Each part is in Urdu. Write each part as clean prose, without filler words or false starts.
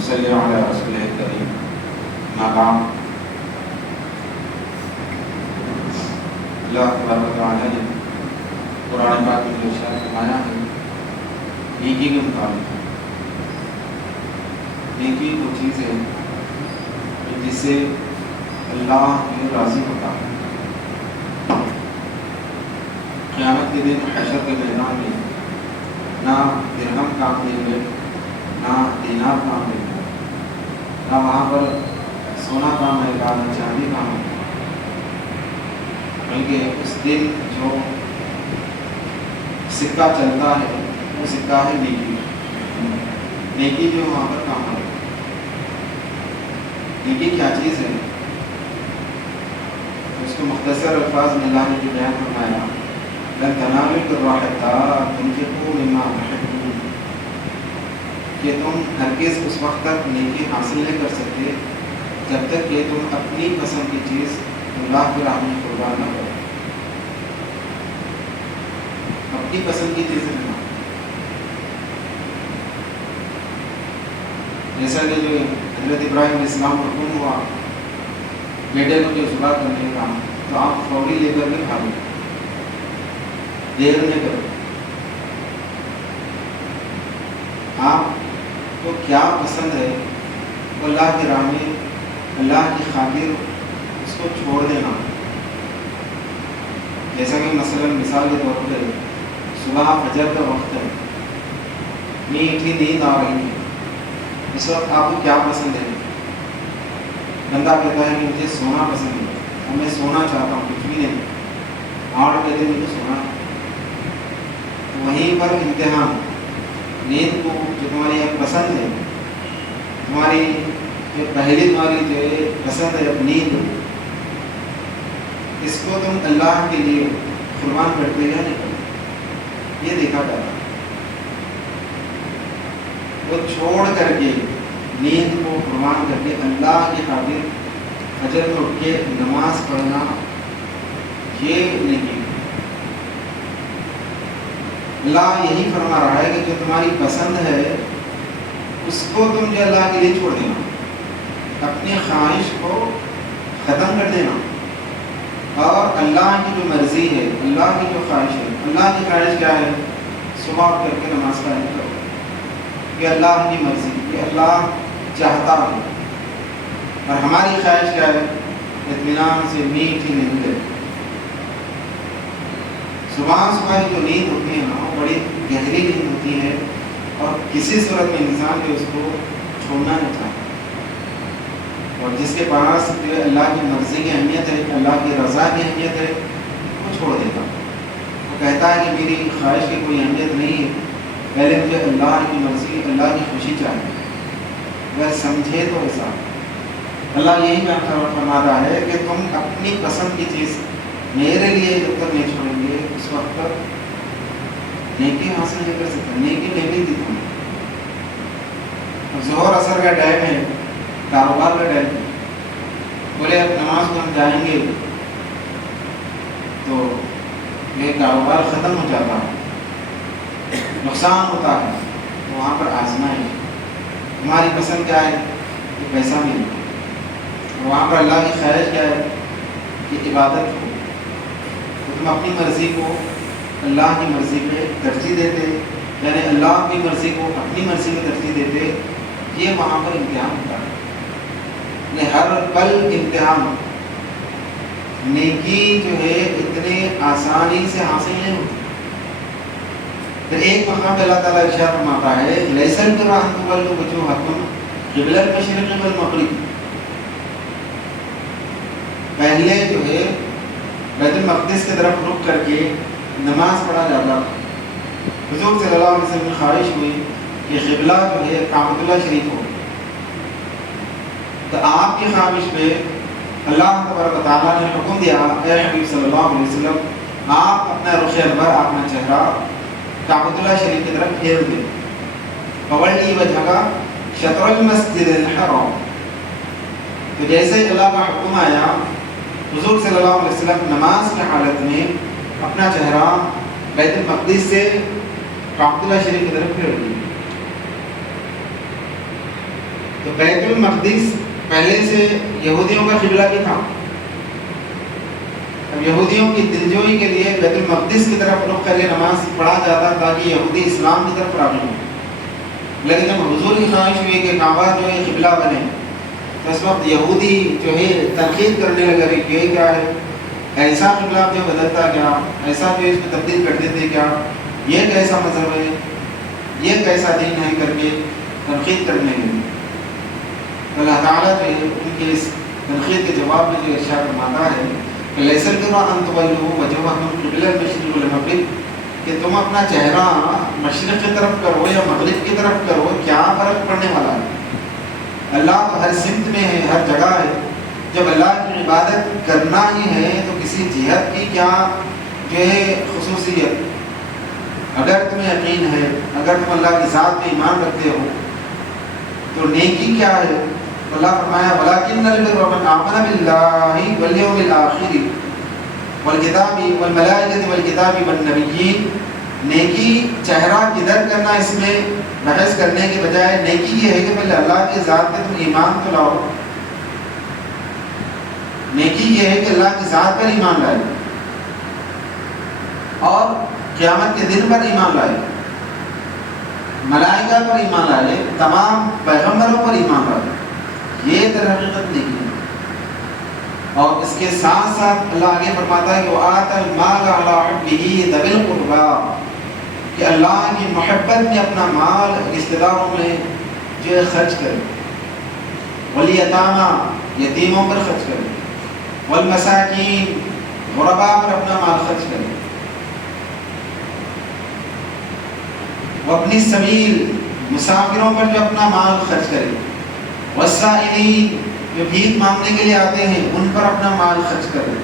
وصلی علی رسول کریم ما بعد۔ اللہ تبارک و تعالیٰ نے قرآن پاک میں جو ارشاد فرمایا ہے نیکی کے مطابق، نیکی وہ چیز ہے جس سے اللہ بھی راضی ہوتا ہے۔ قیامت کے دن حشر کے میدان میں نہ درہم کام دیں گے، نہ دینار کام دیں گے، نہ وہاں پر سونا کام آئے گا، نہ چاندی کام آئے گا، بلکہ اس دن جو سکہ چلتا ہے وہ سکہ ہے نیکی۔ نیکی جو وہاں پر کام آئے گا۔ نیکی کیا چیز ہے؟ اس کو مختصر الفاظ میں اللہ نے جو بیان فرمایا، لن تنالوا البر حتى تنفقوا مما تحبون، کہ تم ہرگز اس وقت تک نیکی حاصل نہیں کر سکتے جب تک کہ تم اپنی پسند کی چیز اللہ کی راہ میں قربان نہ کرو۔ اپنی پسند کی چیزیں نہ، جیسا کہ جو حضرت ابراہیم علیہ السلام کو حکم ہوا بیٹے کو جو ذبح کرنے کا، تو آپ فوری لے کر کے کھا لیں، دیر میں کرو۔ آپ کو کیا پسند ہے وہ اللہ کی راہ میں اللہ کی خاطر اس کو چھوڑ دینا۔ جیسا کہ مثال کے طور پہ صبح فجر کا وقت ہے، میٹھی نیند آ رہی ہے، اس وقت آپ کو کیا پسند ہے؟ بندہ کہتا ہے کہ مجھے سونا پسند ہے اور میں سونا چاہتا ہوں، کچھ بھی نہیں، 8 بجے مجھے سونا۔ وہیں پر امتحان، نیند کو جو تمہاری پسند ہے، تمہاری جو پہلی تمہاری جو پسند ہے نیند، اس کو تم اللہ کے لیے قربان کرتے یا نہیں کرتے، یہ دیکھا جاتا ہے۔ وہ چھوڑ کر کے نیند کو قربان کر کے اللہ کی خاطر فجر میں اٹھ کے نماز پڑھنا، یہ نہیں۔ اللہ یہی فرما رہا ہے کہ جو تمہاری پسند ہے اس کو تم جو اللہ کے لیے چھوڑ دینا، اپنی خواہش کو ختم کر دینا، اور اللہ کی جو مرضی ہے، اللہ کی جو خواہش ہے، اللہ کی خواہش کیا ہے؟ صبح اٹھ کر کے نماز قائم کرو، یہ اللہ کی مرضی، یہ اللہ چاہتا ہے۔ اور ہماری خواہش کیا ہے؟ اطمینان سے میٹھی نیند ہے۔ صبح کی جو نیند ہوتی ہے نا، وہ بڑی گہری نیند ہوتی ہے، اور کسی صورت میں انسان جو اس کو چھوڑنا نہیں چاہتا، اور جس کے پاس جو اللہ کی مرضی کی اہمیت ہے، اللہ کی رضا کی اہمیت ہے، وہ چھوڑ دیتا۔ وہ کہتا ہے کہ میری خواہش کی کوئی اہمیت نہیں ہے، پہلے مجھے اللہ کی مرضی، اللہ کی خوشی چاہیے۔ اگر سمجھے تو ایسا اللہ یہی فرماتا ہے کہ تم اپنی پسند کی چیز میرے لیے جب تک نہیں چھوڑیں گے، اس وقت تک نیکی حاصل نہیں کر سکتے۔ نیکی نہیں ملتی تمہیں۔ ظہر اثر کا ٹائم ہے، کاروبار کا ٹائم ہے، بولے اب نماز کو ہم جائیں گے تو یہ کاروبار ختم ہو جاتا ہے، نقصان ہوتا ہے، تو وہاں پر آزمائیں۔ تمہاری پسند کیا ہے؟ کہ پیسہ ملے، وہاں پر اللہ کی خواہش کیا ہے؟ کہ عبادت ہو، تو تم اپنی مرضی کو اللہ کی مرضی پہ ترجیح دیتے، یعنی اللہ کی مرضی کو اپنی مرضی میں ترجیح دیتے، یہ وہاں پر امتحان ہوتا ہے۔ یعنی ہر پل امتحان، نیکی جو ہے اتنے آسانی سے حاصل نہیں ہوتی۔ پھر ایک مقام پہ اللہ تعالیٰ ارشاد فرماتا ہے لیس البر ان تولوا وجوہکم قبل المشرق والمغرب، پہلے جو ہے بیت المقدس کی طرف رخ کر کے نماز پڑھا جاتا تھا۔ حضور صلی اللہ علیہ وسلم کی خواہش ہوئی کہ قبلہ جو ہے کعبۃ اللہ شریف ہو، تو آپ کی خواہش پہ اللہ تبارک و تعالیٰ نے حکم دیا، اے حبیب صلی اللہ علیہ وسلم آپ اپنا رخ انور، اپنا چہرہ کعبۃ اللہ شریف کی طرف پھیر دیں، فولی وجہک شطر المسجد الحرام۔ تو جیسے اللہ کا حکم آیا، حضور صلی اللہ علیہ وسلم نماز کی حالت میں اپنا چہرہ بیت المقدس سے کعبۃ اللہ شریف کی طرف پھیر دیا۔ تو بیت المقدس پہلے سے یہودیوں کا قبلہ بھی تھا. اب یہودیوں کی دلجوئی کے لیے بیت المقدس کی طرف رخ کر کے نماز پڑھا جاتا تاکہ یہودی اسلام کی طرف راغب ہوں. لیکن جب حضور کی خواہش ہوئی کہ کعبہ جو ہے قبلہ بنے تو اس وقت یہودی جو ہے تنقید کرنے لگا کہ یہ کیا ہے، ایسا قبلہ جو بدلتا کیا، ایسا جو اس میں تبدیل کر دیتے کیا، یہ کیسا مذہب ہے، یہ کیسا دین ہے کر کے تنقید کرنے لگے. اللہ تعالیٰ جو ہے ان کے اس تنقید کے جواب میں جو ارشاد فرماتا ہے کہ لیس البر ان تولوا وجوہکم قبل المشرق والمغرب، کہ تم اپنا چہرہ مشرق کی طرف کرو یا مغرب کی طرف کرو، کیا فرق پڑنے والا ہے؟ اللہ تو ہر سمت میں ہے، ہر جگہ ہے. جب اللہ کی عبادت کرنا ہی ہے تو کسی جہت کی کیا جو ہے خصوصیت؟ اگر تمہیں یقین ہے، اگر تم اللہ کی ذات پہ ایمان رکھتے ہو تو نیکی کیا ہے؟ اللہ فرمایا وَلَكِنَّ الْبِرَّ مَنْ آمَنَ بِاللَّهِ وَالْيَوْمِ الْآخِرِ وَالْكِتَابِ وَالْمَلَائِكَةِ وَالْكِتَابِ وَالنَّبِيِّينَ. نیکی چہرہ کدھر کرنا، اس میں بحث کرنے کے بجائے نیکی یہ ہے کہ پہلے اللہ کی ذات پہ تم ایمان تو لاؤ. نیکی یہ ہے کہ اللہ کی ذات پر ایمان لائے اور قیامت کے دن پر ایمان لائے، ملائکہ پر ایمان لائے، تمام پیغمبروں پر ایمان لائے. یہ در حقیقت نیکی ہے. اور اس کے ساتھ ساتھ اللہ آگے فرماتا ہے کہ وَآتَى الْمَالَ عَلَىٰ حُبِّهِ ذَوِي الْقُرْبَىٰ، کہ اللہ کی محبت میں اپنا مال رشتہ داروں میں جو ہے خرچ کرے. وَالْيَتَامَىٰ، یتیموں پر خرچ کرے. وَالْمَسَاكِينَ، غرباء پر اپنا مال خرچ کرے. وَابْنِ السَّبِيلِ، مسافروں پر جو اپنا مال خرچ کرے. وَالسَّائِلِينَ، جو بھیک مانگنے کے لیے آتے ہیں ان پر اپنا مال خرچ کرے.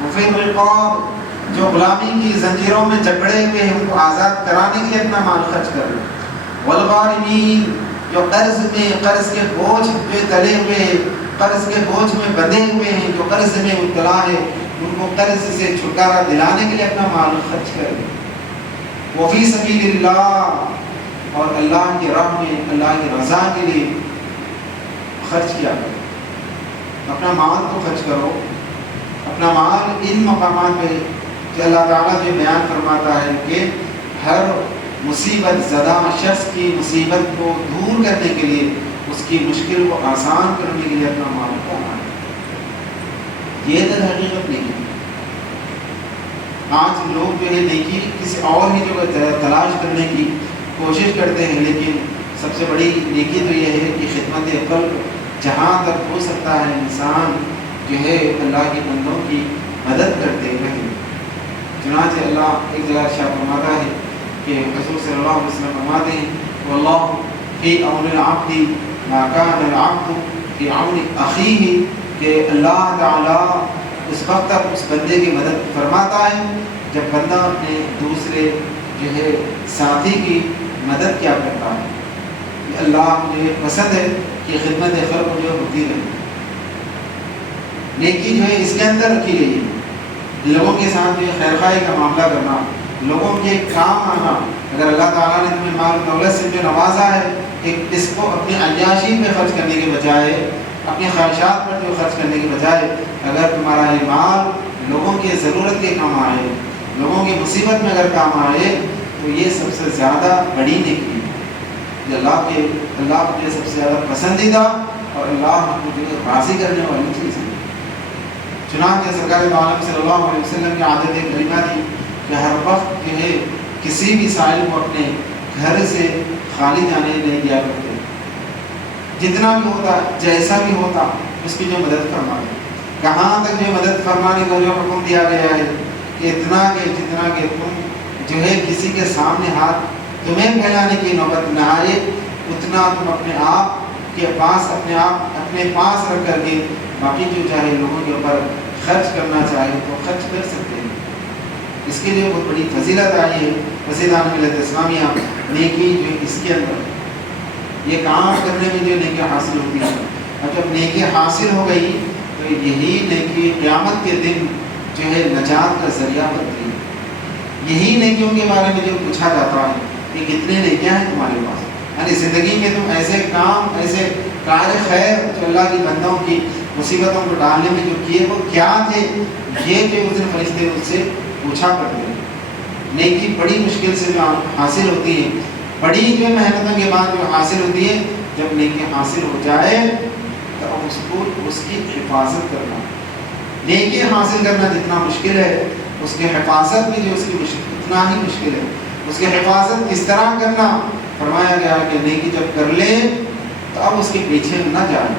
وفی الرقاب، جو غلامی کی زنجیروں میں جکڑے ہوئے ہیں ان کو آزاد کرانے کے لیے اپنا مال خرچ کرے. والغارمین، جو قرض کے بوجھ پہ تلے ہوئے، قرض کے بوجھ میں بندھے ہوئے ہیں، جو قرض میں مبتلا ہے ان کو قرض سے چھٹکارا دلانے کے لیے اپنا مال خرچ کرے. وفی سبیل اللہ، اور اللہ کی راہ میں اللہ کی رضا کے لیے خرچ کیا کرو. اپنا مال کو خرچ کرو. اپنا مال ان مقامات پہ کہ اللہ تعالیٰ جو بیان فرماتا ہے کہ ہر مصیبت زدہ شخص کی مصیبت کو دور کرنے کے لیے، اس کی مشکل کو آسان کرنے کے لیے اپنا مال کو آنا. یہ در حقیقت نیکی. آج لوگ جو ہے نیکی کسی اور ہی جگہ تلاش کرنے کی کوشش کرتے ہیں، لیکن سب سے بڑی نیکی تو یہ ہے کہ خدمت قلب، جہاں تک ہو سکتا ہے انسان جو ہے اللہ کے بندوں کی مدد کرتے رہے. چنانچہ اللہ ایک جگہ ارشاد فرماتا ہے کہ رسول صلی اللہ علیہ وسلم فرماتے ہیں واللہ فی عون العبد ما کان العبد فی عون اخیہ، کہ اللہ تعالیٰ اس وقت تک اس بندے کی مدد فرماتا ہے جب بندہ اپنے دوسرے جو ہے ساتھی کی مدد کیا کرتا ہے. اللہ مجھے پسند ہے کہ خدمت خلق جو ہوتی رہے. نیکی جو ہے اس کے اندر رکھی گئی ہے، لوگوں کے ساتھ جو خیر خواہی کا معاملہ کرنا، لوگوں کے کام آنا. اگر اللہ تعالیٰ نے تمہیں مال دولت سے جو نوازا ہے کہ اس کو اپنی عیاشی پہ خرچ کرنے کے بجائے، اپنی خواہشات پر جو خرچ کرنے کے بجائے اگر تمہارا یہ مال لوگوں کی ضرورت کے کام آئے، لوگوں کی مصیبت میں اگر کام آئے تو یہ سب سے زیادہ بڑی نیکی ہے. یہ اللہ کو سب سے زیادہ پسندیدہ اور اللہ کو جو راضی کرنے والی چیز ہے. چنانچہ سرکار دو عالم صلی اللہ علیہ وسلم کی عادت کریمہ تھی کہ ہر وقت جو ہے کسی بھی سائل کو اپنے گھر سے خالی جانے نہیں دیا کرتے. جتنا بھی ہوتا، جیسا بھی ہوتا، اس کی جو مدد فرماتے. کہاں تک جو مدد فرمانے کا جو حکم دیا گیا ہے کہ اتنا کہ جتنا کہ تم جو ہے کسی کے سامنے ہاتھ تمہیں پھیلانے کی نوبت نہ آئے، اتنا تم اپنے آپ کے پاس اپنے پاس رکھ کر کے باقی جو چاہے لوگوں کے اوپر خرچ کرنا چاہے تو خرچ کر سکتے ہیں. اس کے لیے بہت بڑی فضیلت آئی ہے. فضیلت ملت اسلامیہ نیکی جو اس کے اندر یہ کام کرنے میں جو نیکی حاصل ہوتی ہے. اور جب نیکی حاصل ہو گئی تو یہی نیکی قیامت کے دن جو ہے نجات کا ذریعہ بنتی ہے. یہی نیکیوں کے بارے میں جو پوچھا جاتا ہے کہ کتنے نیکیاں ہیں تمہارے پاس، یعنی زندگی میں تم ایسے کام، ایسے کار خیر جو اللہ کی بندوں کی مصیبتوں کو ڈالنے میں جو کیے وہ کیا تھے، یہ کہ اس دن فرشتے اس سے پوچھا کرتے ہیں۔ نیکی بڑی مشکل سے جو حاصل ہوتی ہے، بڑی جو محنتوں کے بعد جو حاصل ہوتی ہے، جب نیکی حاصل ہو جائے تو اس کو اس کی حفاظت کرنا، نیکی حاصل کرنا جتنا مشکل ہے اس کی حفاظت بھی جو اس کی اتنا ہی مشکل ہے۔ اس کی حفاظت کس طرح کرنا، فرمایا گیا کہ نیکی جب کر لے تو اب اس کے پیچھے نہ جائے،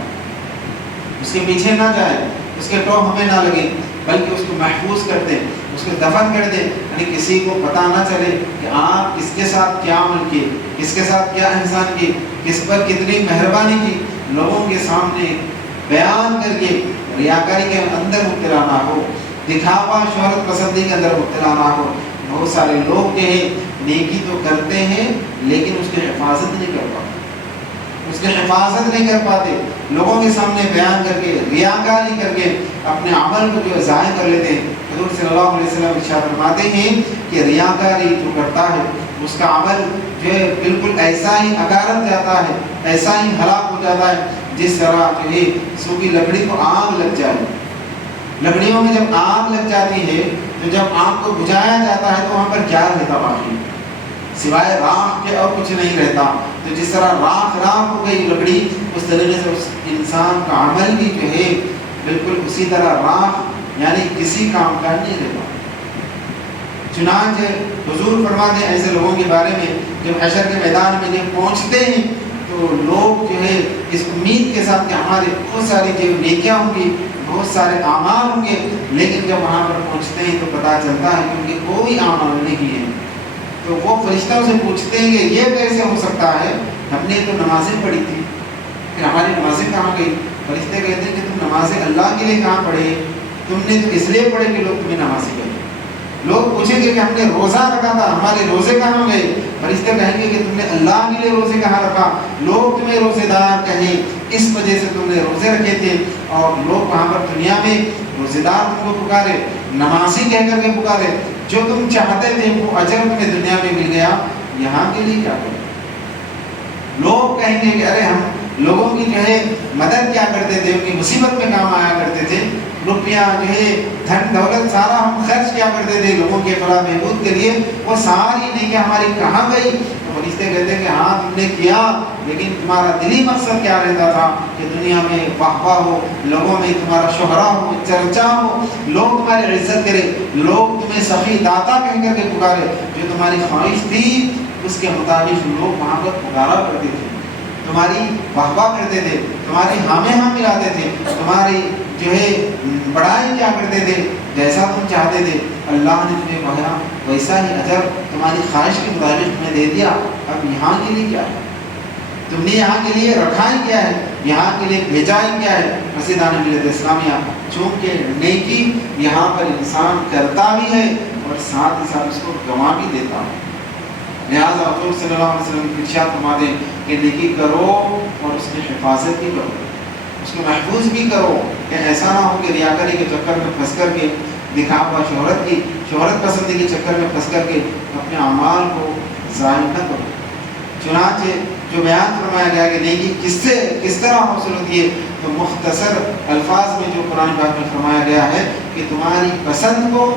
اس کے پیچھے نہ جائے، اس کے ٹو ہمیں نہ لگے، بلکہ اس کو محفوظ کر دیں، اس کو دفن کر دیں، یعنی کسی کو پتہ نہ چلے کہ آپ کس کے ساتھ کیا عمل کیے، کس کے ساتھ کیا احسان کیے، کس پر کتنی مہربانی کی، لوگوں کے سامنے بیان کر کے ریاکاری کے اندر مبتلا نہ ہو، دکھاوا شہرت پسندی کے اندر مبتلا نہ ہو۔ بہت سارے لوگ جو ہیں نیکی تو کرتے ہیں لیکن اس کی حفاظت نہیں کر پاتے، اس کی حفاظت نہیں کر پاتے، لوگوں کے سامنے بیان کر کے ریاکاری کر کے اپنے عمل کو جو ضائع کر لیتے ہیں۔ حضور صلی اللہ علیہ وسلم ارشاد فرماتے ہیں کہ ریاکاری جو کرتا ہے اس کا عمل جو ہے بالکل ایسا ہی اکارت جاتا ہے، ایسا ہی ہلاک ہو جاتا ہے جس طرح جو ہے سوکھی لکڑی کو آگ لگ جائے۔ لکڑیوں میں جب آگ لگ جاتی ہے تو جب آگ کو بجھایا جاتا ہے تو وہاں پر کیا رہتا باقی، سوائے راکھ کے اور کچھ نہیں رہتا۔ تو جس طرح راکھ ہو گئی لکڑی، اس طریقے سے اس انسان کا عمل بھی جو ہے بالکل اسی طرح راکھ یعنی کسی کام کا نہیں رہتا۔ چنانچہ حضور فرماتے ہیں ایسے لوگوں کے بارے میں جب حشر کے میدان میں جب پہنچتے ہیں تو لوگ جو ہے اس امید کے ساتھ کہ ہمارے بہت ساری جو نیکیاں ہوں گی، بہت سارے اعمال ہوں گے، لیکن جب وہاں پر پہنچتے ہیں تو پتہ چلتا ہے کہ ان کے کوئی اعمال نہیں کیے ہیں۔ تو وہ فرشتوں سے پوچھتے ہیں کہ یہ کیسے ہو سکتا ہے، ہم نے تو نمازیں پڑھی تھی، پھر ہماری نمازیں کہاں گئی؟ فرشتے کہتے ہیں کہ تم نمازیں اللہ کے لیے کہاں پڑھے، تم نے تو اس لیے پڑھے کہ لوگ تمہیں نمازی کہیں۔ لوگ پوچھیں گے کہ ہم نے روزہ رکھا تھا، ہمارے روزے کہاں گئے؟ فرشتے کہیں گے کہ تم نے اللہ کے لیے روزے کہاں رکھا، لوگ تمہیں روزے دار کہیں، اس وجہ سے تم نے روزے رکھے تھے۔ اور لوگ وہاں پر دنیا میں روزے دار تم کو پکارے، نمازی کہہ کر کے پکارے، جو تم چاہتے تھے وہ اجر تمہیں دنیا میں مل گیا، یہاں کے لیے کیا کریں؟ لوگ کہیں گے کہ ارے ہم لوگوں کی جو ہے مدد کیا کرتے تھے، ان کی مصیبت میں کام آیا کرتے تھے، روپیہ جو ہے دھن دولت سارا ہم خرچ کیا کرتے تھے لوگوں کے فلاح بہبود کے لیے، وہ ساری نیکیاں ہماری کہاں گئی؟ تو فرشتے کہتے ہیں کہ ہاں تم نے کیا، لیکن تمہارا دلی مقصد کیا رہتا تھا کہ دنیا میں واہ واہ ہو، لوگوں میں تمہارا شہرہ ہو، چرچا ہو، لوگ تمہاری عزت کرے، لوگ تمہیں سخی داتا کہہ کر کے پکارے، جو تمہاری خواہش تھی اس کے مطابق لوگ وہاں پر پکارا کرتے تھے، تمہاری واہ واہ کرتے تھے، تمہاری ہامیں ہاں ملاتے تھے، تمہاری جو ہے بڑائی کیا کرتے تھے، جیسا تم چاہتے تھے اللہ نے تمہیں کہا ویسا ہی اجر تمہاری خواہش کے مطابق تمہیں دے دیا۔ اب یہاں کے لیے کیا ہے؟ تم نے یہاں کے لیے رکھا ہی کیا ہے، یہاں کے لیے بھیجا ہی کیا ہے؟ مسجدان ملت اسلامیہ چونکہ نیکی یہاں پر انسان کرتا بھی ہے اور ساتھ ہی ساتھ اس کو گنوا بھی دیتا ہے۔ لہٰذا حضور صلی اللہ علیہ وسلم ارشاد فرماتے ہیں کہ نیکی کرو اور اس کی حفاظت بھی کرو، اس کو محفوظ بھی کرو، کہ ایسا نہ ہو کہ ریاکاری کے چکر میں پھنس کر کے، دکھاوا شہرت پسندی کے چکر میں پھنس کر کے اپنے اعمال کو ضائع نہ کرو۔ چنانچہ جو بیان فرمایا گیا کہ نیکی کس طرح حاصل ہوتی ہے، تو مختصر الفاظ میں جو قرآن پاک میں فرمایا گیا ہے کہ تمہاری پسند کو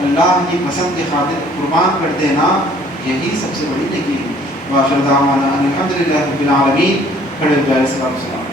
اللہ کی پسند کے خاطر قربان کر دینا، یہی سب سے بڑی نیکی ہے۔ وآخر دعوانا ان الحمد للہ رب العالمین۔ کھڑے ہو جائے، السلام علیکم۔